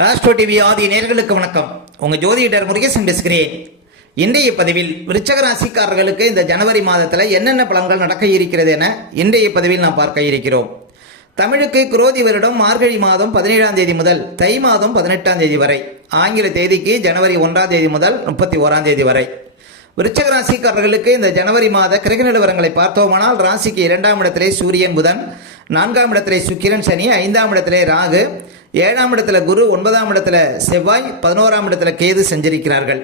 ராஷ்டோ TV ஆதி நேர்களுக்கு வணக்கம். உங்கள் ஜோதிடர் முருகேசன் பேசுகிறேன். இன்றைய பதிவில் விருச்சக ராசிக்காரர்களுக்கு இந்த ஜனவரி மாதத்தில் என்னென்ன பலன்கள் நடக்க இருக்கிறது என இன்றைய பதிவில் நாம் பார்க்க இருக்கிறோம். தமிழுக்கு குரோதி வருடம் மார்கழி மாதம் பதினேழாம் தேதி முதல் தை மாதம் பதினெட்டாம் தேதி வரை. ஆங்கில தேதிக்கு ஜனவரி ஒன்றாம் தேதி முதல் முப்பத்தி ஓராம் தேதி வரை. விருச்சக ராசிக்காரர்களுக்கு இந்த ஜனவரி மாத கிரக நிலவரங்களை பார்த்தோமானால் ராசிக்கு இரண்டாம் இடத்திலே சூரியன் புதன் நான்காம் இடத்திலே சுக்கிரன் சனி ஐந்தாம் இடத்திலே ராகு ஏழாம் இடத்துல குரு ஒன்பதாம் இடத்துல செவ்வாய் பதினோராம் இடத்துல கேது செஞ்சிருக்கிறார்கள்.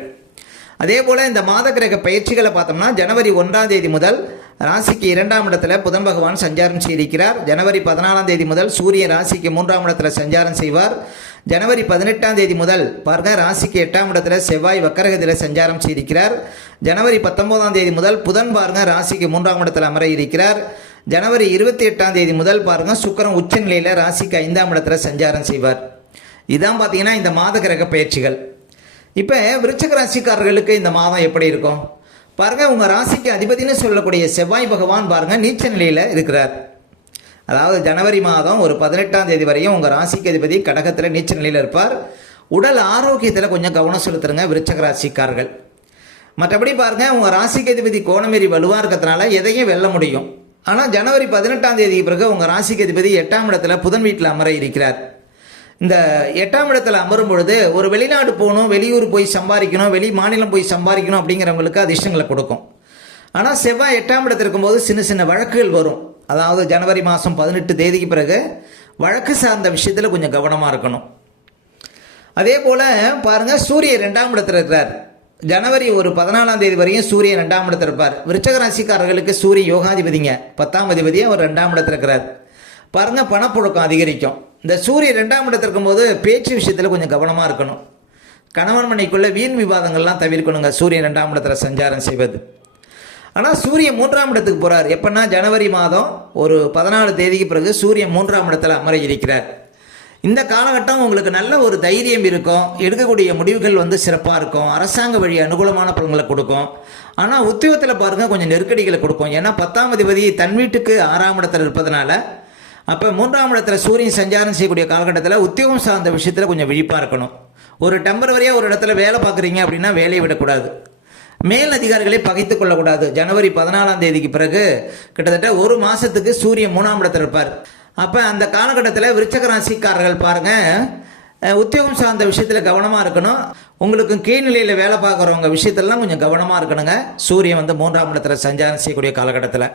அதே போல் இந்த மாத கிரக பயிற்சிகளை பார்த்தோம்னா ஜனவரி ஒன்றாம் தேதி முதல் ராசிக்கு இரண்டாம் இடத்துல புதன் பகவான் சஞ்சாரம் செய்திருக்கிறார். ஜனவரி பதினாலாம் தேதி முதல் சூரியன் ராசிக்கு மூன்றாம் இடத்துல சஞ்சாரம் செய்வார். ஜனவரி பதினெட்டாம் தேதி முதல் பாருங்க ராசிக்கு எட்டாம் இடத்துல செவ்வாய் வக்கரகத்தில் சஞ்சாரம் செய்திருக்கிறார். ஜனவரி பத்தொன்பதாம் தேதி முதல் புதன் பாருங்க ராசிக்கு மூன்றாம் இடத்துல அமர இருக்கிறார். ஜனவரி இருபத்தி எட்டாம் தேதி முதல் பாருங்க சுக்கரன் உச்சநிலையில் ராசிக்கு ஐந்தாம் இடத்துல சஞ்சாரம் செய்வார். இதான் பார்த்தீங்கன்னா இந்த மாத கிரக பயிற்சிகள். இப்போ விருச்சக ராசிக்காரர்களுக்கு இந்த மாதம் எப்படி இருக்கும்? பாருங்க உங்க ராசிக்கு அதிபதினு சொல்லக்கூடிய செவ்வாய் பகவான் பாருங்க நீச்ச நிலையில் இருக்கிறார். அதாவது ஜனவரி மாதம் ஒரு பதினெட்டாம் தேதி வரையும் உங்கள் ராசிக்கு அதிபதி கடகத்தில் நீச்ச நிலையில் இருப்பார். உடல் ஆரோக்கியத்தில் கொஞ்சம் கவனம் செலுத்துருங்க விருச்சக ராசிக்காரர்கள். மற்றபடி பாருங்க உங்கள் ராசிக்கு அதிபதி கோணமேறி வலுவாக இருக்கிறதுனால எதையும் வெல்ல முடியும். ஆனால் ஜனவரி பதினெட்டாம் தேதிக்கு பிறகு உங்கள் ராசிக்கு அதிபதி எட்டாம் இடத்துல புதன் வீட்டில் அமர இருக்கிறார். இந்த எட்டாம் இடத்துல அமரும் பொழுது ஒரு வெளிநாடு போகணும் வெளியூர் போய் சம்பாதிக்கணும் வெளி மாநிலம் போய் சம்பாதிக்கணும் அப்படிங்கிறவங்களுக்கு அதிர்ஷ்டங்களை கொடுக்கும். ஆனால் செவ்வாய் எட்டாம் இடத்துல இருக்கும்போது சின்ன சின்ன வழக்குகள் வரும். அதாவது ஜனவரி மாதம் பதினெட்டு தேதிக்கு பிறகு வழக்கு சார்ந்த விஷயத்தில் கொஞ்சம் கவனமாக இருக்கணும். அதே போல் பாருங்கள் சூரியன் ரெண்டாம் இடத்துல இருக்கிறார். ஜனவரி ஒரு பதினாலாம் தேதி வரையும் சூரியன் ரெண்டாம் இடத்துல இருப்பார். விருச்சக ராசிக்காரர்களுக்கு சூரிய யோகாதிபதிங்க பத்தாம் அதிபதியே அவர் ரெண்டாம் இடத்துல இருக்கிறார். பாருங்க பணப்புழக்கம் அதிகரிக்கும். இந்த சூரியன் ரெண்டாம் இடத்துல இருக்கும்போது பேச்சு விஷயத்தில் கொஞ்சம் கவனமாக இருக்கணும். கணவன் மனைக்குள்ள வீண் விவாதங்கள்லாம் தவிர்க்கணுங்க சூரியன் ரெண்டாம் இடத்துல சஞ்சாரம் செய்வது. ஆனால் சூரியன் மூன்றாம் இடத்துக்கு போகிறார் எப்படின்னா ஜனவரி மாதம் ஒரு பதினாலு தேதிக்கு பிறகு சூரியன் மூன்றாம் இடத்துல அமர இருக்கிறார். இந்த காலகட்டம் உங்களுக்கு நல்ல ஒரு தைரியம் இருக்கும். எடுக்கக்கூடிய முடிவுகள் வந்து சிறப்பாக இருக்கும். அரசாங்க வழி அனுகூலமான பலன்களை கொடுக்கும். ஆனால் உத்தியோகத்தில் பாருங்கள் கொஞ்சம் நெருக்கடிகளை கொடுக்கும். ஏன்னா பத்தாம் அதிபதி தன் வீட்டுக்கு ஆறாம் இடத்துல இருப்பதனால அப்போ மூன்றாம் இடத்துல சூரியன் சஞ்சாரம் செய்யக்கூடிய காலகட்டத்தில் உத்தியோகம் சார்ந்த விஷயத்தில் கொஞ்சம் விழிப்பாக இருக்கணும். ஒரு டெம்பரவரியாக ஒரு இடத்துல வேலை பார்க்குறீங்க அப்படின்னா வேலையை விடக்கூடாது. மேல் அதிகாரிகளை பகைத்து கொள்ளக்கூடாது. ஜனவரி பதினாலாம் தேதிக்கு பிறகு கிட்டத்தட்ட ஒரு மாதத்துக்கு சூரியன் மூணாம் இடத்தில் இருப்பார். அப்போ அந்த காலகட்டத்தில் விருச்சக ராசிக்காரர்கள் பாருங்கள் உத்தியோகம் சார்ந்த விஷயத்தில் கவனமாக இருக்கணும். உங்களுக்கு கீழ்நிலையில் வேலை பார்க்குறவங்க விஷயத்திலலாம் கொஞ்சம் கவனமாக இருக்கணுங்க. சூரியன் வந்து மூன்றாம் இடத்துல சஞ்சாரம் செய்யக்கூடிய காலகட்டத்தில்.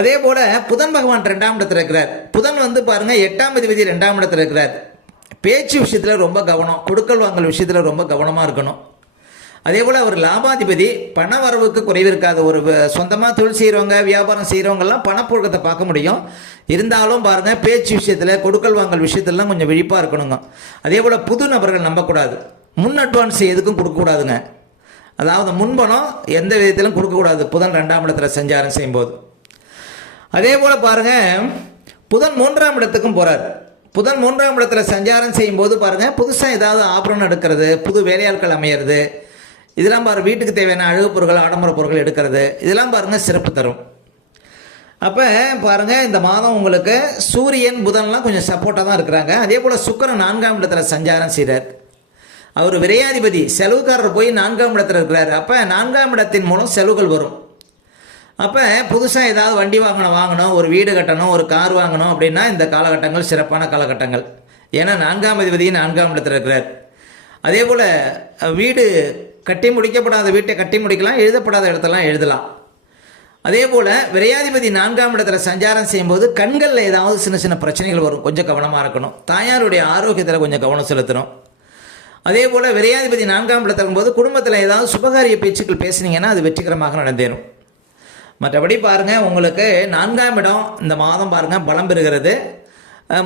அதே போல் புதன் பகவான் ரெண்டாம் இடத்துல இருக்கிறார். புதன் வந்து பாருங்கள் எட்டாம் அதிபதி ரெண்டாம் இடத்துல இருக்கிறார். பேச்சு விஷயத்தில் ரொம்ப கவனம் கொடுக்கல் வாங்கல் விஷயத்தில் ரொம்ப கவனமாக இருக்கணும். அதே போல் அவர் லாபாதிபதி பண வரவுக்கு குறைவு இருக்காது. ஒரு சொந்தமாக தொழில் செய்கிறவங்க வியாபாரம் செய்கிறவங்கெல்லாம் பணப்புழக்கத்தை பார்க்க முடியும். இருந்தாலும் பாருங்கள் பேச்சு விஷயத்தில் கொடுக்கல் வாங்கல் விஷயத்திலலாம் கொஞ்சம் விழிப்பாக இருக்கணுங்க. அதே போல் புது நபர்கள் நம்பக்கூடாது. முன் அட்வான்ஸ் எதுக்கும் கொடுக்கக்கூடாதுங்க. அதாவது முன்பணம் எந்த விதத்திலும் கொடுக்கக்கூடாது. புதன் ரெண்டாம் இடத்துல சஞ்சாரம் செய்யும்போது. அதே போல் பாருங்கள் புதன் மூன்றாம் இடத்துக்கும் போகிறார் புதன் மூன்றாம் இடத்துல சஞ்சாரம் செய்யும்போது பாருங்கள் புதுசாக ஏதாவது ஆபரணம் எடுக்கிறது புது வேலையாட்கள் அமையிறது இதெல்லாம் பாரு வீட்டுக்கு தேவையான அழகு பொருட்கள் ஆடம்பர பொருட்கள் எடுக்கிறது இதெல்லாம் பாருங்கள் சிறப்பு தரும். அப்போ பாருங்கள் இந்த மாதம் உங்களுக்கு சூரியன் புதன்லாம் கொஞ்சம் சப்போர்ட்டாக தான் இருக்கிறாங்க. அதே போல் சுக்கரன் நான்காம் இடத்துல சஞ்சாரம் செய்கிறார் அவர் விரையாதிபதி செலவுக்காரர் போய் நான்காம் இடத்துல இருக்கிறார். அப்போ நான்காம் இடத்தின் மூலம் செலவுகள் வரும். அப்போ புதுசாக ஏதாவது வண்டி வாங்கணும் வாங்கணும் ஒரு வீடு கட்டணும் ஒரு கார் வாங்கணும் அப்படின்னா இந்த காலகட்டங்கள் சிறப்பான காலகட்டங்கள். ஏன்னா நான்காம் அதிபதியும் நான்காம் இடத்துல இருக்கிறார். அதே போல் வீடு கட்டி முடிக்கப்படாத வீட்டை கட்டி முடிக்கலாம் எழுதப்படாத இடத்தெல்லாம் எழுதலாம். அதே போல் விரையாதிபதி நான்காம் இடத்துல சஞ்சாரம் செய்யும்போது கண்களில் ஏதாவது சின்ன சின்ன பிரச்சனைகள் வரும். கொஞ்சம் கவனமாக இருக்கணும். தாயாருடைய ஆரோக்கியத்தில் கொஞ்சம் கவனம் செலுத்தணும். அதே போல் விரையாதிபதி நான்காம் இடத்துல இருக்கும்போது குடும்பத்தில் ஏதாவது சுபகாரிய பேச்சுக்கள் பேசுனீங்கன்னா அது வெற்றிகரமாக நடந்தேறும். மற்றபடி பாருங்கள் உங்களுக்கு நான்காம் இடம் இந்த மாதம் பாருங்கள் பலம் பெறுகிறது.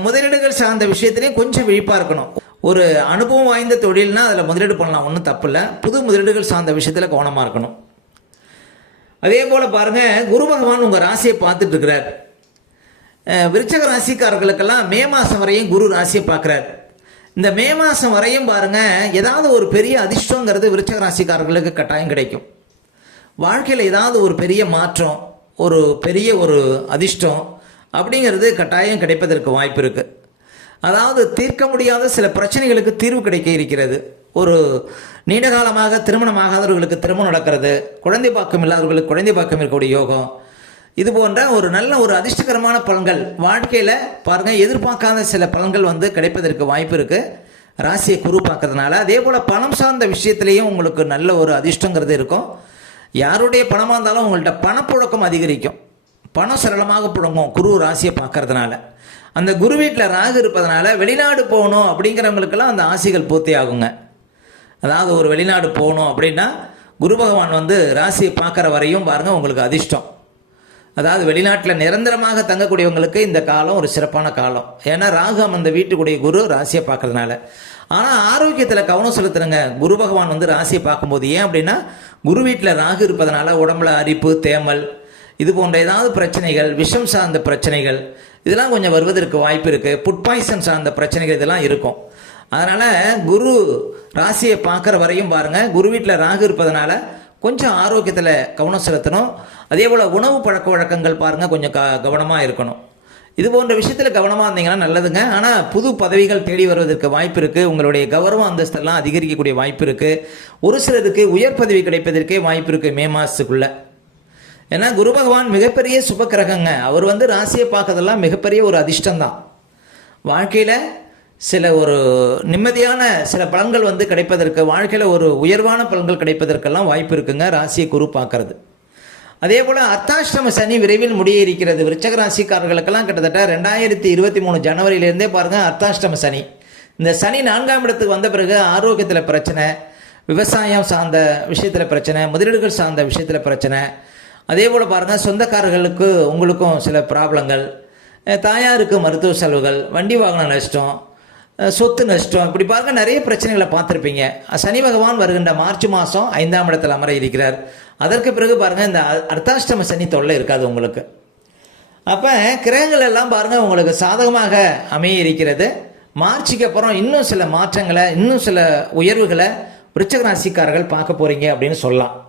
முதலீடுகள் சார்ந்த விஷயத்திலையும் கொஞ்சம் விழிப்பாக இருக்கணும். ஒரு அனுபவம் வாய்ந்த தொழில்னால் அதில் முதலீடு பண்ணலாம் ஒன்றும் தப்பில்லை. புது முதலீடுகள் சார்ந்த விஷயத்தில் கவனமாக இருக்கணும். அதே போல் பாருங்கள் குரு பகவான் உங்கள் ராசியை பார்த்துட்டு இருக்கிறார். விருச்சக ராசிக்காரர்களுக்கெல்லாம் மே மாதம் வரையும் குரு ராசியை பார்க்குறார். இந்த மே மாதம் வரையும் பாருங்கள் ஏதாவது ஒரு பெரிய அதிர்ஷ்டங்கிறது விருச்சக ராசிக்காரர்களுக்கு கட்டாயம் கிடைக்கும். வாழ்க்கையில் ஏதாவது ஒரு பெரிய மாற்றம் ஒரு பெரிய ஒரு அதிர்ஷ்டம் அப்படிங்கிறது கட்டாயம் கிடைப்பதற்கு வாய்ப்பு இருக்குது அதாவது தீர்க்க முடியாத சில பிரச்சனைகளுக்கு தீர்வு கிடைக்க இருக்கிறது. ஒரு நீண்ட காலமாக திருமணமாகாதவர்களுக்கு திருமணம் நடக்கிறது. குழந்தை பாக்கம் இல்லாதவர்களுக்கு குழந்தை பாக்கம் இருக்கக்கூடிய யோகம். இது போன்ற ஒரு நல்ல ஒரு அதிர்ஷ்டகரமான பலன்கள் வாழ்க்கையில் பாருங்கள் எதிர்பார்க்காத சில பலன்கள் வந்து கிடைப்பதற்கு வாய்ப்பு இருக்குது ராசியை குரு பார்க்கறதுனால அதே போல் பணம் சார்ந்த விஷயத்துலேயும் உங்களுக்கு நல்ல ஒரு அதிர்ஷ்டங்கிறது இருக்கும். யாருடைய பணமாக இருந்தாலும் உங்கள்கிட்ட பணப்புழக்கம் அதிகரிக்கும். பணம் சரளமாக புழங்கும் குரு ராசியை பார்க்கறதுனால. அந்த குரு வீட்டில் ராகு இருப்பதனால வெளிநாடு போகணும் அப்படிங்கிறவங்களுக்கெல்லாம் அந்த ஆசைகள் பூர்த்தி ஆகுங்க அதாவது ஒரு வெளிநாடு போகணும் அப்படின்னா குரு பகவான் வந்து ராசியை பார்க்குற வரையும் பாருங்கள் உங்களுக்கு அதிர்ஷ்டம். அதாவது வெளிநாட்டில் நிரந்தரமாக தங்கக்கூடியவங்களுக்கு இந்த காலம் ஒரு சிறப்பான காலம். ஏன்னா ராகு அந்த வீட்டுக்குடைய குரு ராசியை பார்க்கறதுனால. ஆனால் ஆரோக்கியத்தில் கவனம் செலுத்துறங்க. குரு பகவான் வந்து ராசியை பார்க்கும்போது ஏன் அப்படின்னா குரு வீட்டில் ராகு இருப்பதனால உடம்புல அரிப்பு தேமல் இது போன்ற ஏதாவது பிரச்சனைகள் விஷம் சார்ந்த பிரச்சனைகள் இதெல்லாம் கொஞ்சம் வருவதற்கு வாய்ப்பு இருக்குது ஃபுட் பாய்சன் சார்ந்த பிரச்சனைகள் இதெல்லாம் இருக்கும். அதனால் குரு ராசியை பார்க்குற வரையும் பாருங்கள் குரு வீட்டில் ராகு இருப்பதனால கொஞ்சம் ஆரோக்கியத்தில் கவனம் செலுத்தணும். அதே போல் உணவு பழக்க வழக்கங்கள் பாருங்கள் கொஞ்சம் க கவனமாக இருக்கணும். இது போன்ற விஷயத்தில் கவனமாக இருந்தீங்கன்னா நல்லதுங்க. ஆனால் புது பதவிகள் தேடி வருவதற்கு வாய்ப்பு இருக்குது உங்களுடைய கௌரவ அந்தஸ்தெல்லாம் அதிகரிக்கக்கூடிய வாய்ப்பு இருக்குது ஒரு சிலருக்கு உயர் பதவி கிடைப்பதற்கே வாய்ப்பு இருக்குது மே மாதத்துக்குள்ளே ஏன்னா குரு பகவான் மிகப்பெரிய சுப கிரகங்க அவர் வந்து ராசியை பார்க்கறதெல்லாம் மிகப்பெரிய ஒரு அதிர்ஷ்டம் தான் வாழ்க்கையில் சில ஒரு நிம்மதியான சில பலன்கள் வந்து கிடைப்பதற்கு வாழ்க்கையில் ஒரு உயர்வான பலன்கள் கிடைப்பதற்கெல்லாம் வாய்ப்பு இருக்குங்க ராசியை குரு பார்க்கறது. அதே போல் அர்த்தாஷ்டம சனி விரைவில் முடிய இருக்கிறது. விருச்சக ராசிக்காரர்களுக்கெல்லாம் கிட்டத்தட்ட ரெண்டாயிரத்தி இருபத்தி மூணு ஜனவரியிலேருந்தே பாருங்கள் அர்த்தாஷ்டம சனி. இந்த சனி நான்காம் இடத்துக்கு வந்த பிறகு ஆரோக்கியத்தில் பிரச்சனை விவசாயம் சார்ந்த விஷயத்தில் பிரச்சனை முதலீடுகள் சார்ந்த விஷயத்தில் பிரச்சனை அதே போல் பாருங்கள் சொந்தக்காரர்களுக்கு உங்களுக்கும் சில ப்ராப்ளங்கள் தாயாருக்கு மருத்துவ செலவுகள் வண்டி வாகன நஷ்டம் சொத்து நஷ்டம் இப்படி பாருங்க நிறைய பிரச்சனைகளை பார்த்துருப்பீங்க. சனி பகவான் வருகின்ற மார்ச் மாதம் ஐந்தாம் இடத்தில் அமர இருக்கிறார். அதற்கு பிறகு பாருங்கள் இந்த அ- அர்த்தாஷ்டம சனி தொல்லை இருக்காது உங்களுக்கு. அப்போ கிரகங்கள் எல்லாம் பாருங்கள் உங்களுக்கு சாதகமாக அமைய இருக்கிறது. மார்ச்சுக்கு அப்புறம் இன்னும் சில மாற்றங்களை இன்னும் சில உயர்வுகளை விருச்சக ராசிக்காரர்கள் பார்க்க போகிறீங்க அப்படின்னு சொல்லலாம்.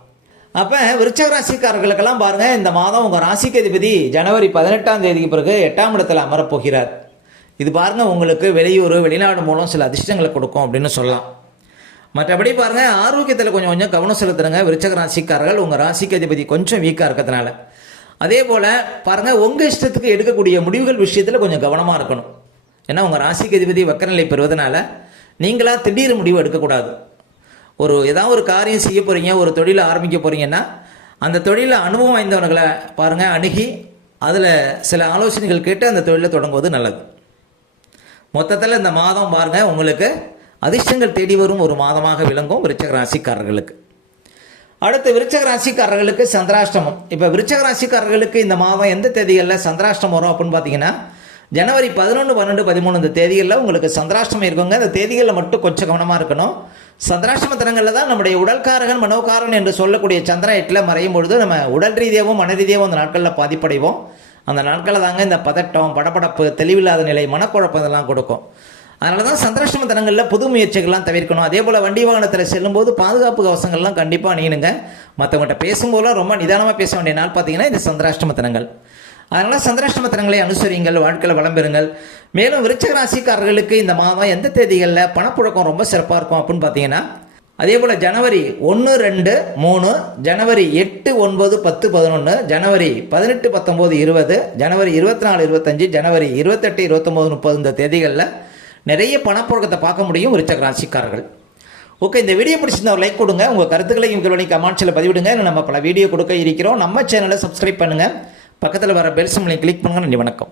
அப்போ விருச்சக ராசிக்காரர்களுக்கெல்லாம் பாருங்கள் இந்த மாதம் உங்கள் ராசிக்கு அதிபதி ஜனவரி பதினெட்டாம் தேதிக்கு பிறகு எட்டாம் இடத்தில் அமரப்போகிறார். இது பாருங்கள் உங்களுக்கு வெளியூர் வெளிநாடு மூலம் சில அதிர்ஷ்டங்களை கொடுக்கும் அப்படின்னு சொல்லலாம். மற்றபடி பாருங்கள் ஆரோக்கியத்தில் கொஞ்சம் கொஞ்சம் கவனம் செலுத்துறங்க. விருச்சக ராசிக்காரர்கள் உங்கள் ராசிக்கு அதிபதி கொஞ்சம் வீக்காக இருக்கிறதுனால. அதே போல் பாருங்கள் உங்கள் இஷ்டத்துக்கு எடுக்கக்கூடிய முடிவுகள் விஷயத்தில் கொஞ்சம் கவனமாக இருக்கணும். ஏன்னா உங்கள் ராசிக்கு அதிபதி வக்கநிலை பெறுவதனால நீங்களாக திடீர் முடிவு எடுக்கக்கூடாது. ஒரு ஏதாவது ஒரு காரியம் செய்ய போகிறீங்க ஒரு தொழிலை ஆரம்பிக்க போகிறீங்கன்னா அந்த தொழிலில் அனுபவம் வாய்ந்தவர்களை பாருங்கள் அணுகி அதில் சில ஆலோசனைகள் கேட்டு அந்த தொழிலை தொடங்குவது நல்லது. மொத்தத்தில் இந்த மாதம் பாருங்கள் உங்களுக்கு அதிர்ஷ்டங்கள் தேடி வரும் ஒரு மாதமாக விளங்கும் விருச்சக ராசிக்காரர்களுக்கு. அடுத்து விருச்சக ராசிக்காரர்களுக்கு சந்திராஷ்டமம். இப்போ விருச்சக ராசிக்காரர்களுக்கு இந்த மாதம் எந்த தேதிகளில் சந்திராஷ்டம் வரும் அப்படின்னு பார்த்தீங்கன்னா ஜனவரி பதினொன்று பன்னெண்டு பதிமூணு இந்த தேதிகளில் உங்களுக்கு சந்திராஷ்டமம் இருக்குங்க. இந்த தேதிகளில் மட்டும் கொஞ்சம் கவனமாக இருக்கணும். சந்திராஷ்டம தினங்களில் தான் நம்முடைய உடல்காரகன் மனோகாரன் என்று சொல்லக்கூடிய சந்திரன் எட்டில் மறையும் பொழுது நம்ம உடல் ரீதியாகவும் மன ரீதியாகவும் அந்த நாட்களில் பாதிப்படைவோம். அந்த நாட்களில் தாங்க இந்த பதட்டம் படபடப்பு தெளிவில்லாத நிலை மனக்குழப்பம் இதெல்லாம் கொடுக்கும். அதனால தான் சந்திராஷ்டம தினங்களில் புது முயற்சிகள்லாம் தவிர்க்கணும். அதே போல் வண்டி வாகனத்தில் செல்லும்போது பாதுகாப்பு கவசங்கள்லாம் கண்டிப்பாக அணியணுங்க. மற்றவங்கள்ட்ட பேசும்போதெல்லாம் ரொம்ப நிதானமாக பேச வேண்டிய நாள் பார்த்தீங்கன்னா இந்த சந்திராஷ்டம தினங்கள். அதனால் சந்திராஷ்டமத்தனங்களை அனுசரிங்கள் வாழ்க்கையில் வளம் பெறுங்கள். மேலும் விருச்சக ராசிக்காரர்களுக்கு இந்த மாதம் எந்த தேதிகளில் பணப்புழக்கம் ரொம்ப சிறப்பாக இருக்கும் அப்படின்னு பார்த்தீங்கன்னா அதே போல் ஜனவரி ஒன்று ரெண்டு மூணு ஜனவரி எட்டு ஒன்பது பத்து பதினொன்று ஜனவரி பதினெட்டு பத்தொம்போது இருபது ஜனவரி இருபத்தி நாலு இருபத்தஞ்சு ஜனவரி இருபத்தெட்டு இருபத்தொம்போது முப்பது இந்த தேதிகளில் நிறைய பணப்புழக்கத்தை பார்க்க முடியும் விருச்சக ராசிக்காரர்கள் ஓகே இந்த வீடியோ பிடிச்சிருந்தா ஒரு லைக் கொடுங்க. உங்கள் கருத்துக்களையும் உங்களுடைய கமெண்ட்ஸில் பதிவிடுங்க. நம்ம பல வீடியோ கொடுக்க இருக்கிறோம். நம்ம சேனலை சப்ஸ்கிரைப் பண்ணுங்கள் பக்கத்தில் வர பெல்சம்லையும் கிளிக் பண்ணுங்கள் நன்றி வணக்கம்.